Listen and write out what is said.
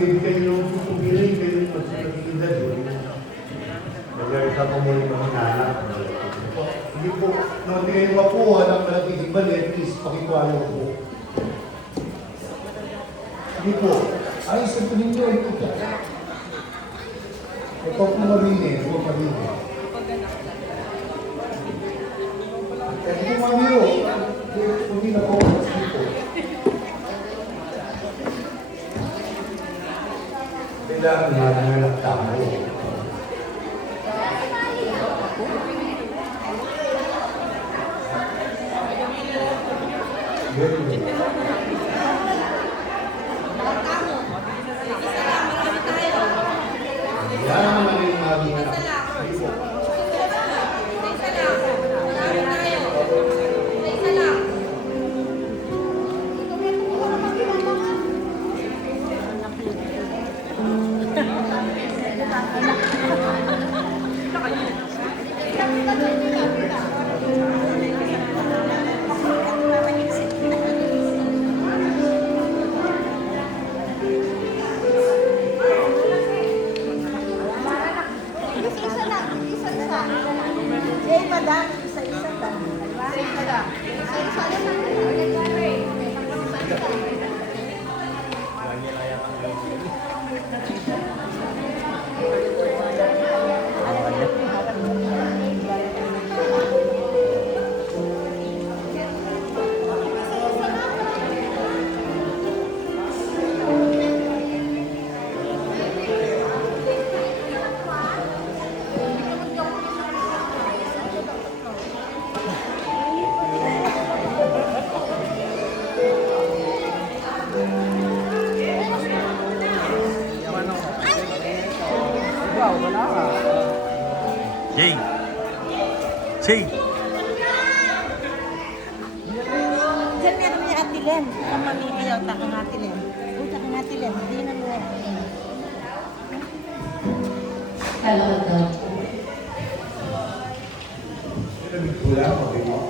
Pwede kayo pupugirin, kayo magsipatigilad yun. Naglalita ko mo yung mga nanak. Hindi po, nung tingin mo po, anak malaking balik, please, pakikuha yung po. Hindi po, ayos sa pinin nyo, ito ka. Ito po marine, ito marine. Ito po mamiro, hindi na po, dito. Kailangan namin ng tamo. Jay! Jay! Diyan meron ni Ate Len. Ang mamimiyaw, takang Ate Len. Uy, takang Ate Len. Hindi na mo. Hello, Doc. Ito, nagkula, okay.